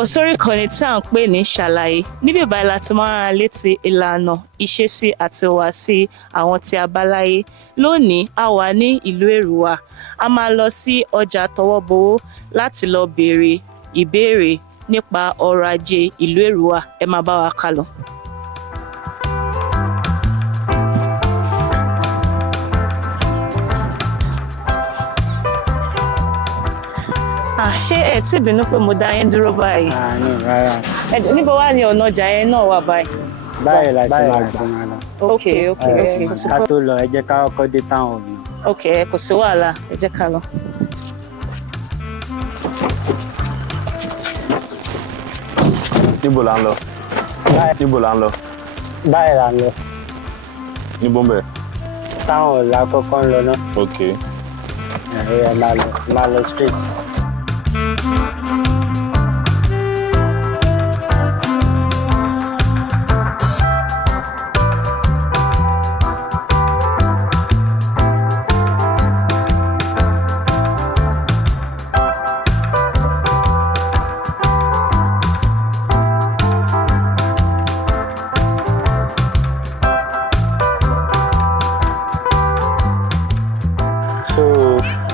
káàbọ̀ sórí ìkànnì tí à ń pè ní ṣàlàyé. Níbí báyìí láti máa rán létí ìlànà ìṣesí àti ìhùwàsí àwọn tí a bá láyé. Lónìí a wà ní ìlú Eruwa. A máa lọ sí ọjà tọwọ́bọwọ́ láti lọ béèrè ìbéèrè nípa ọrọ̀ ajé ìlú Eruwa. Ẹ máa bá wa kálọ. Ṣé ẹ tí bínú pé mo dá yín dúró báyìí? No, rárá. Níbo wá ni ọ̀nà ọjà yẹn náà wà báyìí? Báyìí la ṣe máa gbà. Ok. Ká tó lọ, ẹ jẹ́ ká kọ́kọ́ dé táwọn ọ̀nà. Ok, kò sí wàhálà, ẹ jẹ́ ká lọ. Níbo là ń lọ? Níbo là ń lọ? Báyìí la ń lọ. Níbo ń bẹ̀? Táwọn ọ̀la kọ́kọ́ ń lọ náà. Ok. Ẹ máa lọ straight.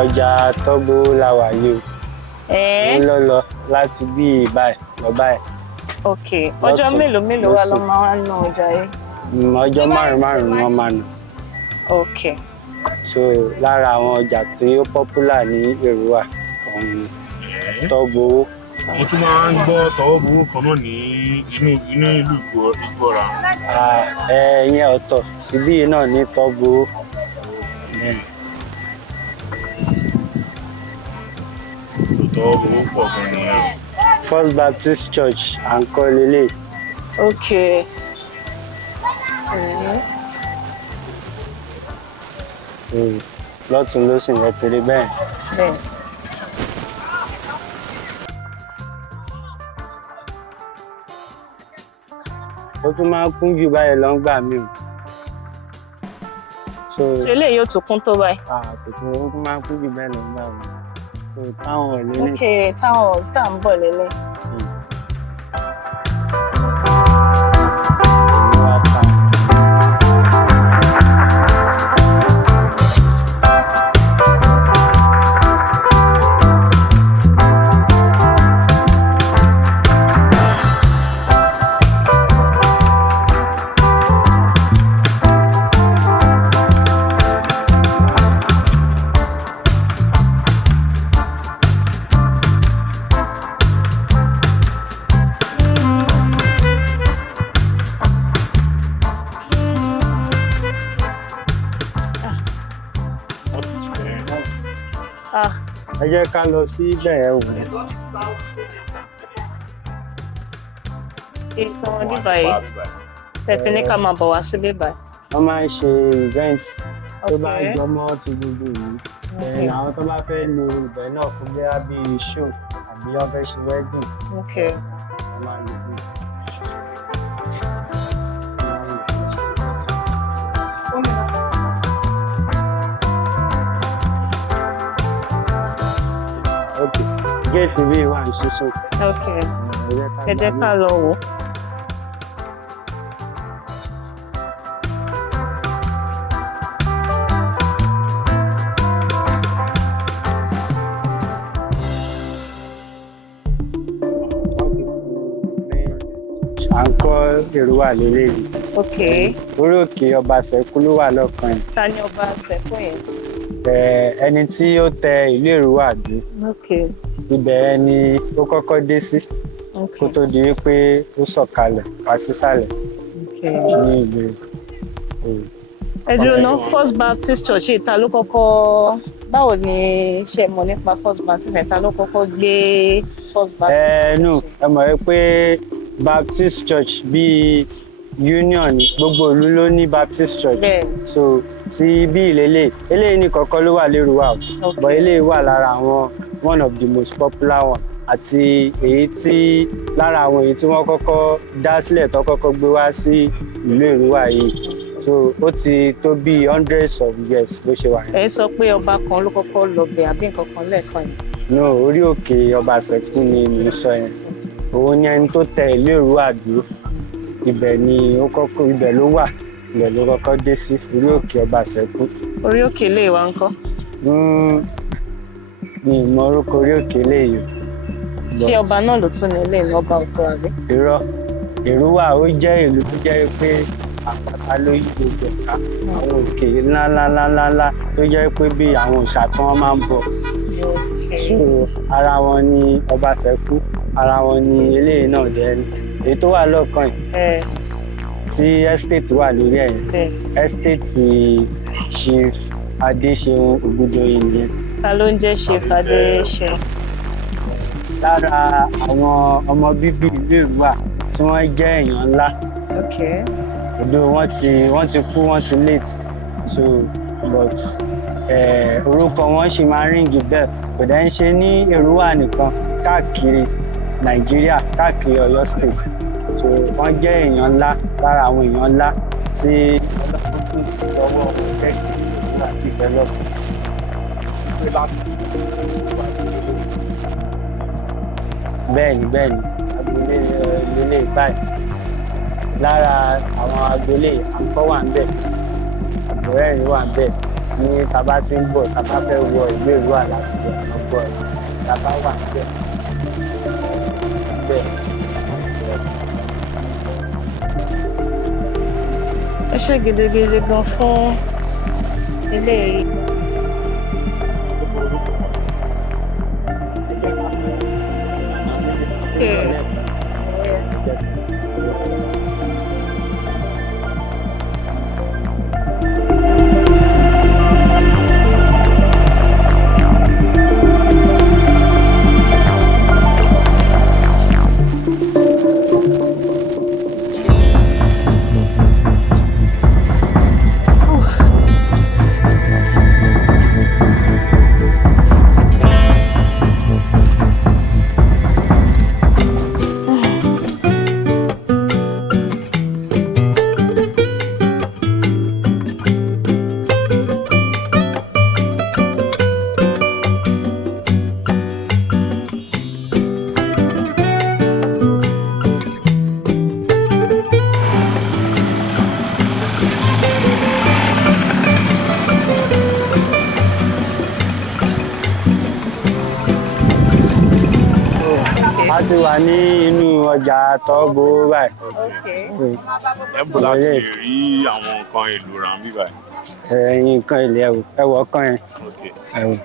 Ọjà Tọ́gbó la wà yìí o. Mo lọ láti bí báyìí lọ báyìí. Ok, ọjọ́ mélòó wá ló máa ń ná ọjà yìí? Ọjọ́ márùn-ún wọ́n máa ná. Ok. So lára àwọn ọjà tí ó popular ní Eruwa òun ni Tọ́gbó. Mo tún máa ń gbọ́ tọwọ́bọwọ́ kan náà ní inú ìlú Ìgbọ́ra. Ìyẹn ọ̀tọ̀, ibí náà ní Tọ́gbó. Tọwọ́bọwọ́ pọ̀ gan nìyẹn. First Baptist Church à ń kọ́ lélẹ̀. Ok. Lọ́tún lósì yẹn ti rí bẹ́ẹ̀. Bẹ́ẹ̀. Ó tún máa ń kún jù báyìí lọ ń gbà mí o. Ṣé eléyìí yóò tún kún tó báyìí? Kò tún ó tún máa ń kún jù bẹ́ẹ̀ lọ ń gbà mí. So táwọn ọ̀lẹ́lẹ̀. Ok, táwọn tá à ń bọ̀ lélẹ̀. Ẹ jẹ́ ká lọ sí bẹ̀rẹ̀ wò. Ìtàn ní báyìí, tẹ̀fí ní ká máa bọ̀ wá sílé báyìí. Wọ́n máa ń ṣe event tó bá jọmọ́ ti gbogbo yìí. Àwọn tó bá fẹ́ lo ibẹ̀ náà fún bí show àbí wọ́n fẹ́ ṣe wedding. Ok. Wọ́n máa ń lò ó. Ok, géètì bí wà ń ṣíṣe. Ok, ẹ jẹ́ ká lọ wò. À ń kọ́ Eruwa lélẹ́yìí. Ok. Orí òkè ọba Ṣẹ̀kú ló wà lọ́kàn yìí. Ta ni ọba Ṣẹ̀kú yẹn? Ẹni tí ó tẹ ìlú Eruwa dé. Ok. Ibẹ̀ ni ó kọ́kọ́ dé sí kó tó di wípé ó sọ̀kalẹ̀ wá sísàlẹ̀ ní ìlú. Ẹ dúró ná, First Baptist Church ìta ló kọ́kọ́, báwo ni ṣe mọ̀ nípa First Baptist ìta ló kọ́kọ́ gbé First Baptist Church? Ẹ mọ̀ pé Baptist Church bíi union gbogbo ìlú ló ní Baptist Church. So ti bí eléyìí ní kọ́kọ́ ló wà l'Eruwa, but eléyìí wà lára àwọn one of the most popular one àti èyí tí lára àwọn èyí tí wọ́n kọ́kọ́ dá sílẹ̀ tó kọ́kọ́ gbé wá sí ìlú Eruwa yìí. So ó ti tó bí hundreds of years bó ṣe wà. Ẹ sọ pé ọba kan ló kọ́kọ́ lọ bẹ̀ àbí nǹkan kan lẹ́ẹ̀kan yìí? No, orí òkè ọba Ṣẹ̀kú ni mo sọ yẹn. òun ni ẹni tó tẹ ìlú Èrúwà dúró. Ibẹ̀ ni ó kọ́kọ́ ibẹ̀ ló wà, ibẹ̀ ló kọ́kọ́ dé sí orí òkè ọba Ṣẹ̀kú. Orí òkè ilé wa ńkọ́? Mi ò mọ orúkọ orí òkè eléyìí. Ṣé ọba náà ló tún ní ilé ìlú ọba òkú àbí? Irọ́, Èrúwà ó jẹ́ ìlú tó jẹ́ pé àpáta ló yí gbogbo ẹ̀ka, àwọn òkè ńláńláńláńlá tó jẹ́ pé bí àwọn òòṣà tí wọ́n máa ń bọ̀. So ara wọn ni ọba Ṣẹ̀kú, ara wọn ni eléyìí náà jẹ́ èyí tó wà lọ́ọ̀kan yìí tí estate wà lórí ẹ̀ estate Chief Adéṣeun Ògúndòyìn nìyẹn. Ta ló ń jẹ́ Chief Adéṣeun? Lára àwọn ọmọ bíbí ìlú Èrúwà tí wọ́n jẹ́ èèyàn ńlá. Òdo wọ́n ti kú, wọ́n ti late, so but orúkọ wọn ṣì máa ń ríngì bẹ́ẹ̀ kò dẹ̀ ń ṣe ní Èrúwà nìkan, káàkiri Nàìjíríà, káàkiri Ọ̀yọ́ state. So wọ́n jẹ́ èèyàn ńlá, lára àwọn èèyàn ńlá tí Ọlọ́run kù lọ́wọ́ jẹ́ kí Èrúwà develop. Bẹ́ẹ̀ni agboolé lélẹ̀ báyìí. Lára àwọn agboolé àǹkọ́ wà ń bẹ̀, àbúrẹ́rìn wà ń bẹ̀. Ní tàbá tí ń bọ̀, tàbá fẹ́ wọ ìlú Èrúwà láti ọgbọ́ ẹ̀, tàbá wà ń bẹ̀. Ẹ ṣé gidigidi gan fún ilé yìí. A ti wà ní inú ọjà Tọ́gbó báyìí. Ẹ̀bù láti lè rí àwọn nǹkan èlò rà ń bí báyìí. Ẹ̀yin nǹkan ilé ẹ̀wọ̀ kan yẹn. Ẹ̀wọ̀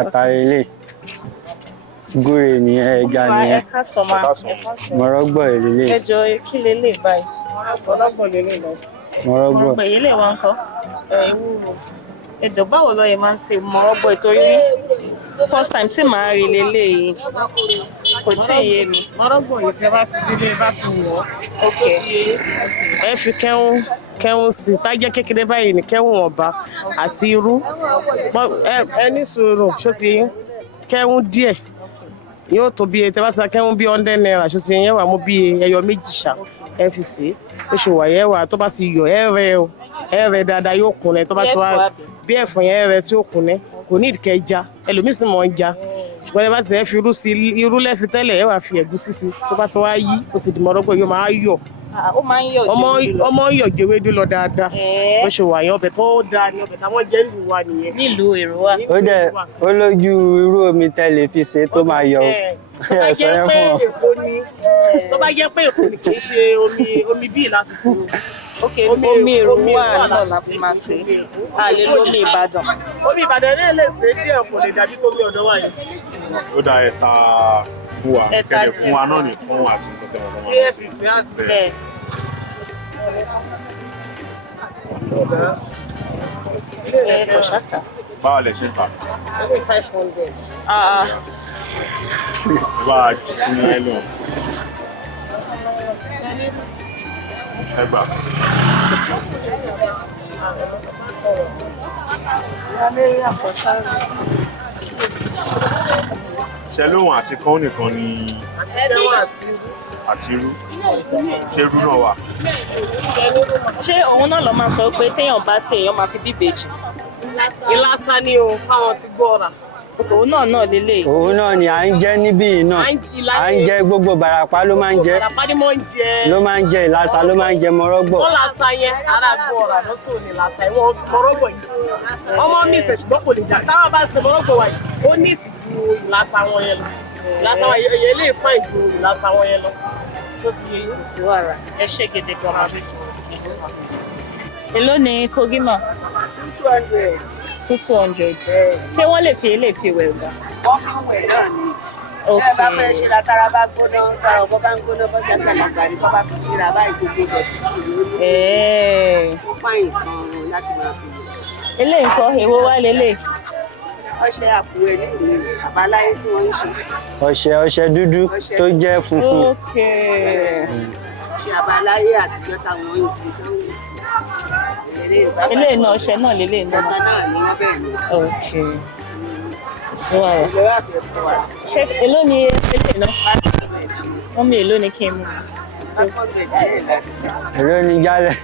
àtàrí ilé. Gúre nìyẹn, ẹja nìyẹn. Ẹ ká sọ máa. Mọ̀rọ́gbọ̀ èlélé. Ẹ jọ kí lélẹ̀ báyìí. Mọ̀rọ́gbọ̀ lélẹ̀ lọ. Mọ̀rọ́gbọ̀. Mọ̀rọ́gbọ̀ èyí lè wá ńkọ́? Ẹ jọ báwo lọ yẹ máa ń ṣe mọ̀rọ́gbọ̀ ìtorí first time tí màá rí lélẹ̀ yìí kò tí ì yé mi. Mọ̀rọ́gbọ̀ yìí tẹ́ bá ti délé bá ti wọ̀ ẹ fi kẹ́hún sí i tájẹ́ kékeré báyìí ní kẹ́hún ọba àti irú ẹ ní sùúrù ṣó ti yín kẹ́hún díẹ̀ yóò tó bí tẹ́ bá ti ra kẹ́hún bí 100 naira ṣó ti yín yẹn wà mú bí ẹyọ méjì ṣá ẹ fi sí oṣù wàyẹ wà tó bá ti yọ ẹ rẹ dáadáa yóò kúnlẹ̀ tó bá ti wá bí ẹ̀fọ́ yẹn rẹ tí ó kúnlẹ̀ kò ní ìdíkẹ́ já ẹlòmíì sì mọ̀ ń já ṣùgbọ́n ẹ bá ti fi irú sí irú lẹ́fi tẹ́lẹ̀ ẹ wà fi ẹ̀gúsí sí tó bá ti wá yí ó ti di mọ̀rọ́gbọ̀ yóò máa yọ̀ Ó máa ń yọ̀ jù ọmọ yọ̀ jẹ́wédú lọ dáadáa bó ṣe wà yẹn ọbẹ̀ tó dáa ni ọbẹ̀ táwọn jẹ́ nílùú wa nìyẹn. nílùú Èrúwà. Ó lójú irú omi tẹ́lẹ̀ fi ṣe tó máa yọ tó bá jẹ́ pé èkó ni kì í ṣe omi bíi láti sí omi Èrúwà náà la fi máa ṣe a lè lómi Ìbàdàn. Omi Ìbàdàn náà lè ṣe díẹ̀ kò lè dàbí tómi ọ̀dọ̀ wa yẹn. Ó dá ẹ̀ta fún wa kẹ̀lẹ̀ fún wa náà nìkan àti nǹkan tí ẹ fi sí bẹ́ẹ̀. Báwo lẹ ṣe ń fà? 500. Bá a jù sínú ẹ lọ. Ẹgbà. Ṣé lóhùn àti kán nìkan ni àti irú? Ṣé irú náà wà? Ṣé òun náà lọ máa sọ pé téèyàn bá ṣe èèyàn máa fi bíbèjì? Ìlàsà ni o fáwọn ti gbọ́ ọ̀rà. òun náà lélẹ̀. òun náà ni à ń jẹ níbí yìí náà à ń jẹ gbogbo Ìbàràpá ló máa ń jẹ ló máa ń jẹ ìlàsà ló máa ń jẹ mọ́rọ́gbọ̀. wọ́n làásà yẹn ara gbọ́ ọ̀rọ̀ lọ́sọ̀ òní làásà yẹn wọ́n fi mọ́rọ́gbọ̀ yìí sí ọmọ mi ìṣẹ̀ ṣùgbọ́n kò lè jà táwọn bá ṣe mọ́rọ́gbọ̀ wa yìí ó ní ìtìjú ìlàsà wọn yẹn lọ ìlàsà wọn yẹn lè fà ìjú ìlàsà wọn yẹn lọ tó ti yẹ yín. sí wàrà ẹ ṣe gèdè gan ma. èló ni kogi mọ. 200. 200. ṣé wọ́n lè fi eléyìí fi wẹ̀ ọ̀gá. wọ́n fi ń wẹ̀ náà ni. ẹ bá fẹ́ ṣe ra tára bá gbóná tára ọkọ bá ń gbóná bọ́jà gbàlagbà ni kọ́ bá fi ṣe ra báyìí gbogbo ìdọ̀tí kìló ní. ó fáyìn kan láti máa fi wẹ̀. eléyìí kọ́ èwo wá lélẹ̀. ọṣẹ àpòwẹ̀ nílùú àbáláyé tí wọ́n ń ṣe. ọṣẹ dúdú tó jẹ́ funfun. ṣe àbáláyé àtijọ́ táwọn ń ṣe tó ń eléyìí náà ọṣẹ náà lélẹ̀ náà. ọ̀tá náà ni wọ́n bẹ̀rẹ̀ ní. ok sí wàrà. ṣé èló ni eléyìí náà. wọ́n mi èló ni kí n mú. èló ni jálẹ̀.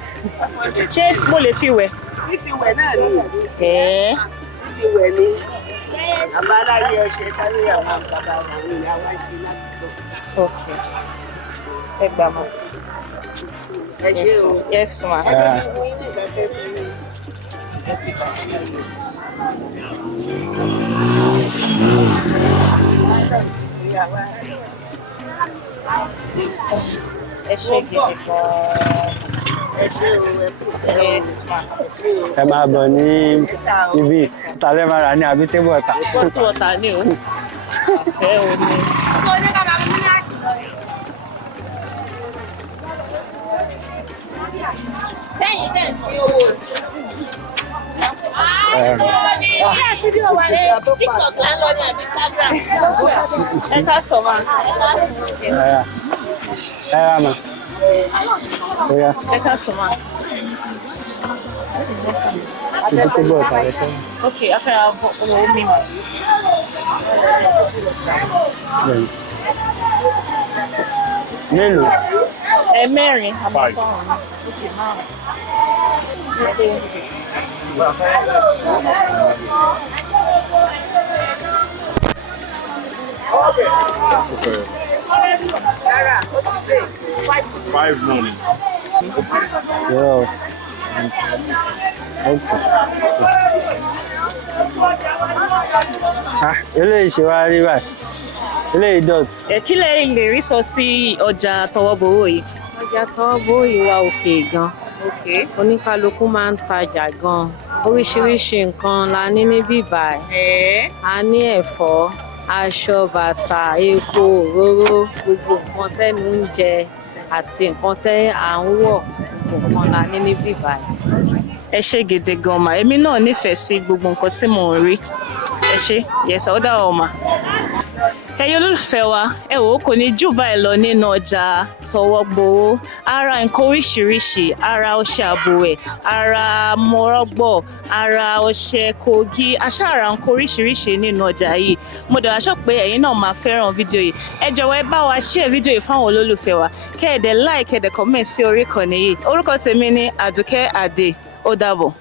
ṣé mo lè fi wẹ̀. fífi wẹ̀ náà ni. fífi wẹ̀ ni. àbáláyé ọṣẹ táyé àwọn bàbá àwọn ìyá wa ṣe láti gbọ́. ok ẹ gbà mọ́. ẹ ṣe o. yes ma. ẹ jẹ́ kí wọ́n yín nìkan tẹ́ fi yín. ẹ ṣe gidi gan. ẹ ṣe o ẹ kú fẹ́ o. yes ma. ẹ máa bọ̀ ní ibi tàlẹ́ máa rà ní àbí tébù ọ̀tà. bọ́tù ọ̀tà ni o. ẹ ò ní. Lẹ́yìn tẹ̀ ń ṣe owó rẹ̀. Ṣé àṣírí ọ̀wà rẹ̀ TikTok là ń lọ ní àbí Instagram? ẹ ká sọ ma. ẹ rà mà. ẹ ká sọ ma. ibi tébù ọ̀tà rẹ tẹ́. ok a fẹ́ ra omi ma. mélòó. ẹ mẹ́rin àmọ́ fọ́ọ̀rùn náà. Five money. Yeah. Okay. Eléyìí ṣe wá rí báyìí. Eléyìí dọ̀tí. kí lẹ lè rí sọ sí ọjà tọwọ́bọwọ́ yìí. ọjà tọwọ́bọwọ́ yìí wà òkè gan. oníkálukú máa ń tajà gan. oríṣiríṣi nǹkan la ní níbí báyìí. a ní ẹ̀fọ́ aṣọ bàtà epo òróró gbogbo nǹkan tẹ́nu ń jẹ àti nǹkan tẹ́ à ń wọ̀ gbogbo nǹkan la ní níbí báyìí. ẹ ṣe gèdè gan ma èmi náà nífẹ̀ẹ́ sí gbogbo nǹkan tí mò ń rí. ẹ ṣe yẹsà ó dà ọ mà. ẹ̀yin olólùfẹ́ wa ẹ wò ó kò ní jù báyìí lọ nínú ọjà tọwọ́gbowó ara nǹkan oríṣiríṣi ara ọṣẹ àbùwẹ̀ ara mọ́rọ́gbọ̀ ara ọṣẹ kogi aṣáára nǹkan oríṣiríṣi nínú ọjà yìí mo dẹ̀ wá sọ pé ẹ̀yin náà máa fẹ́ràn fídíò yìí ẹ jọ̀wọ́ ẹ bá wa share fídíò yìí fáwọn olólùfẹ́ wa kẹ́ ẹ dẹ̀ like kẹ́ ẹ dẹ̀ comment sí orí ìkànnì yìí orúkọ tèmi ni Àdùkẹ́ Adé ó dàbọ̀.